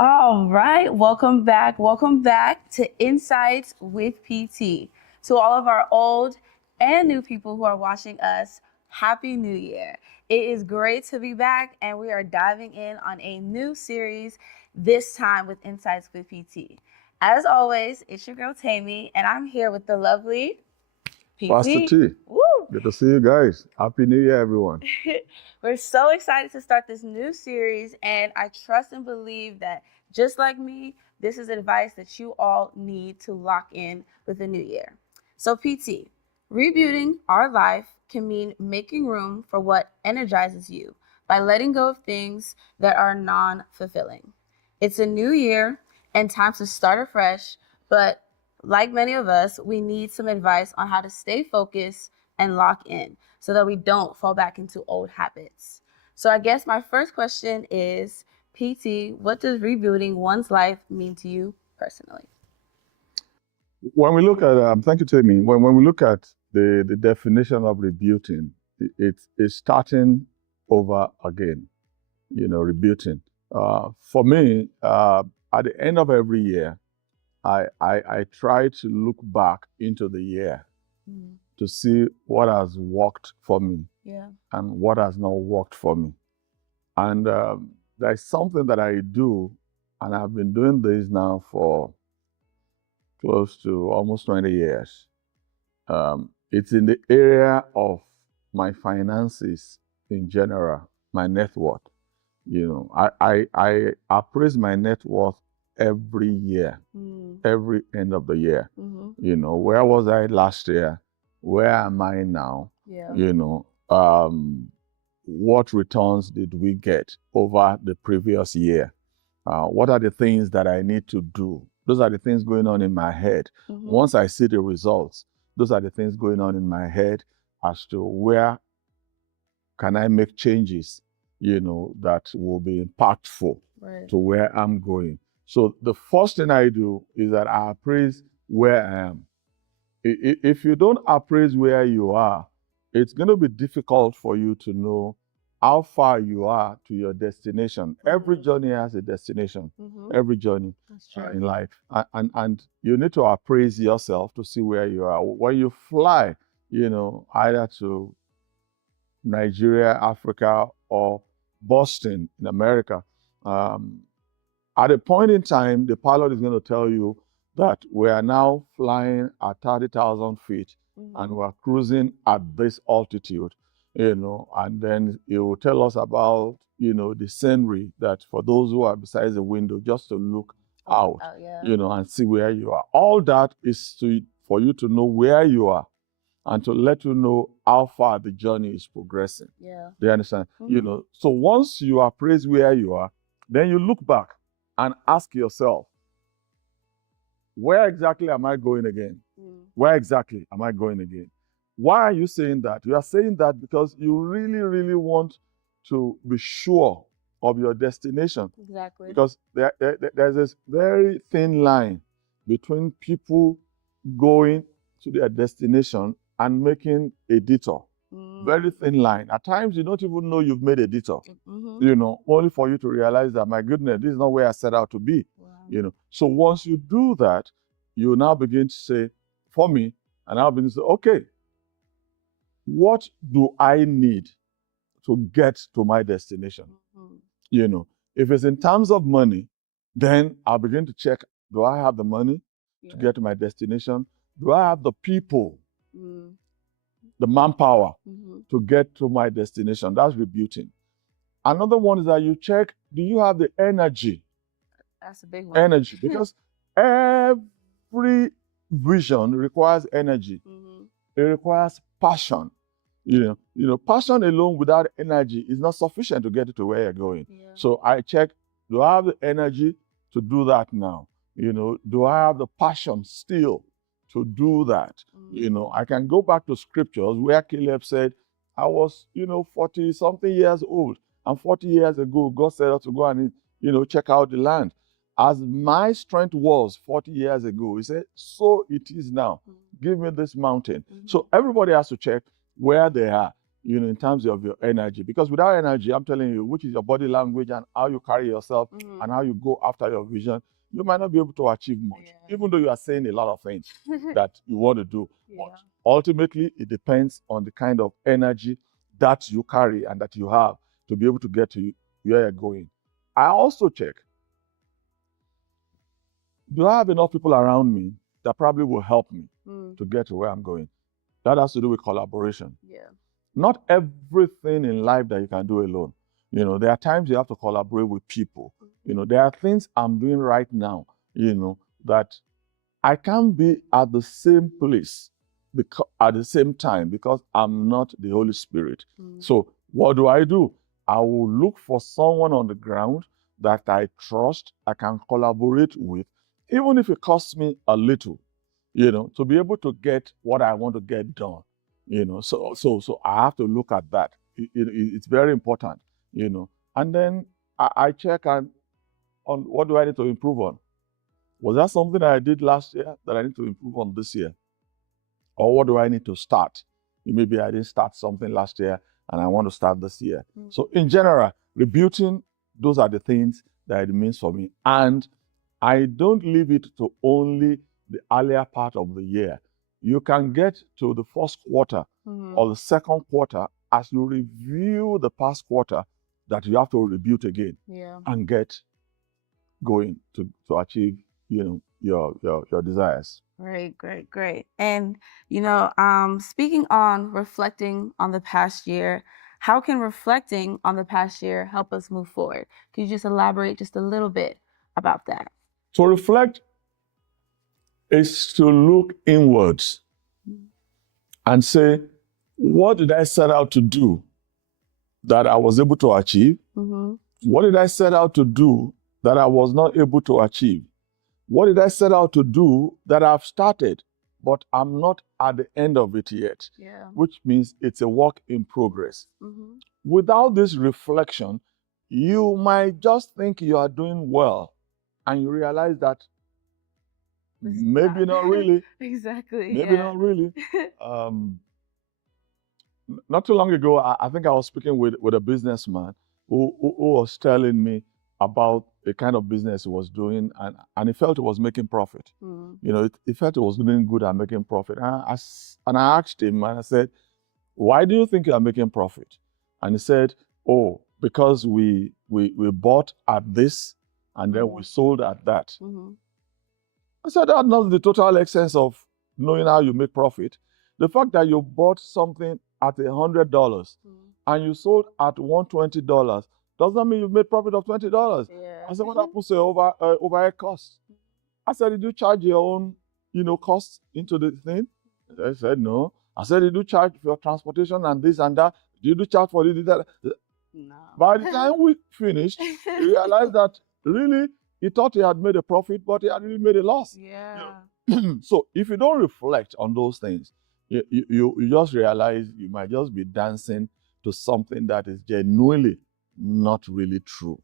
All right, welcome back. Welcome back to Insights with PT. To all of our old and new people who are watching us, Happy New Year. It is great to be back, and we are diving in on a new series, this time with Insights with PT. As always, it's your girl Tammy, and I'm here with the lovely Pastor PT. T, Woo! good to see you guys. Happy New Year, everyone. We're so excited to start this new series, and I trust and believe that just like me, this is advice that you all need to lock in with the new year. So, PT, rebooting our life can mean making room for what energizes you by letting go of things that are non fulfilling. It's a new year and time to start afresh, but like many of us, we need some advice on how to stay focused and lock in so that we don't fall back into old habits. So I guess my first question is, PT, what does rebuilding one's life mean to you personally? When we look at, thank you, Tammy. When we look at the definition of rebuilding, it's starting over again, rebuilding. For me, at the end of every year, I try to look back into the year to see what has worked for me and what has not worked for me. And there's something that I do, and I've been doing this now for close to almost 20 years. It's in the area of my finances in general, my net worth. I appraise my net worth every year, every end of the year. Where was I last year? Where am I now? What returns did we get over the previous year? What are the things that I need to do? Those are the things going on in my head. Once I see the results, those are the things going on in my head as to where can I make changes, that will be impactful to where I'm going. So the first thing I do is that I appraise where I am. If you don't appraise where you are, it's going to be difficult for you to know how far you are to your destination. Every journey has a destination, every journey in life. And you need to appraise yourself to see where you are. When you fly, either to Nigeria, Africa, or Boston in America, at a point in time, the pilot is going to tell you that we are now flying at 30,000 feet and we're cruising at this altitude, and then it will tell us about, the scenery that for those who are beside the window, just to look out, and see where you are. All that is for you to know where you are and to let you know how far the journey is progressing. Do you understand? So once you appraise where you are, then you look back and ask yourself, where exactly am I going again? Where exactly am I going again? Why are you saying that? You are saying that because you really, really want to be sure of your destination. Exactly. Because there's this very thin line between people going to their destination and making a detour. Very thin line. At times, you don't even know you've made a detour, only for you to realize that, my goodness, this is not where I set out to be. So once you do that, you now begin to say, for me, and I'll begin to say, okay, what do I need to get to my destination? If it's in terms of money, then I'll begin to check, do I have the money to get to my destination? Do I have the people, the manpower to get to my destination? That's rebuilding. Another one is that you check, do you have the energy? That's a big one. Energy, because every vision requires energy. It requires passion. Passion alone without energy is not sufficient to get you to where you're going. So I check, do I have the energy to do that now? Do I have the passion still to do that? I can go back to scriptures where Caleb said, I was, 40 something years old. And 40 years ago, God said us to go and, check out the land. As my strength was 40 years ago, he said, so it is now. Give me this mountain. So everybody has to check where they are. in terms of your energy. Because without energy, I'm telling you, which is your body language and how you carry yourself and how you go after your vision, you might not be able to achieve much, even though you are saying a lot of things that you want to do. But ultimately, it depends on the kind of energy that you carry and that you have to be able to get to where you're going. I also check, do I have enough people around me that probably will help me to get to where I'm going? That has to do with collaboration. Not everything in life that you can do alone. There are times you have to collaborate with people. There are things I'm doing right now, that I can't be at the same place at the same time because I'm not the Holy Spirit. So what do? I will look for someone on the ground that I trust, I can collaborate with, even if it costs me a little, to be able to get what I want to get done. So I have to look at that. It's very important, And then I check on what do I need to improve on. Was that something that I did last year that I need to improve on this year? Or what do I need to start? Maybe I didn't start something last year and I want to start this year. So in general, rebooting, those are the things that it means for me. And I don't leave it to only the earlier part of the year. You can get to the first quarter or the second quarter as you review the past quarter that you have to reboot again and get going to achieve your desires. Great. And speaking on reflecting on the past year, how can reflecting on the past year help us move forward? Can you just elaborate just a little bit about that? To reflect is to look inwards and say, what did I set out to do that I was able to achieve? What did I set out to do that I was not able to achieve? What did I set out to do that I've started, but I'm not at the end of it yet? Which means it's a work in progress. Without this reflection, you might just think you are doing well, and you realize that maybe not really. Exactly. Maybe not really. Not too long ago, I think I was speaking with a businessman who was telling me about the kind of business he was doing, and he felt he was making profit. He felt he was doing good and making profit. And I asked him, and I said, why do you think you are making profit? And he said, oh, because we bought at this, and then we sold at that. I said, that's not the total essence of knowing how you make profit. The fact that you bought something at $100 and you sold at $120 doesn't mean you made profit of $20. I said, what happens to overhead costs? I said, did you charge your own, costs into the thing? I said, no. I said, did you charge for transportation and this and that? Did you charge for this, that? No. By the time we finished, we realized that really he thought he had made a profit, but he had really made a loss. So if you don't reflect on those things, you just realize you might just be dancing to something that is genuinely not really true.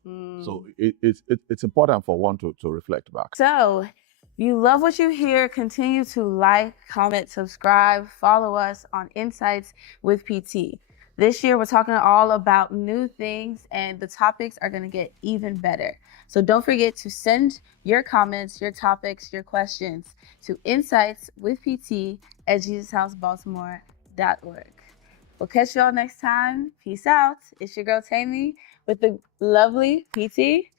So it's important for one to reflect back. So if you love what you hear, continue to like, comment, subscribe, follow us on Insights with PT. This year, we're talking all about new things, and the topics are going to get even better. So don't forget to send your comments, your topics, your questions to insightswithpt@JesusHouseBaltimore.org. We'll catch y'all next time. Peace out. It's your girl Tammy with the lovely PT.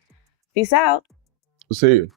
Peace out. See you.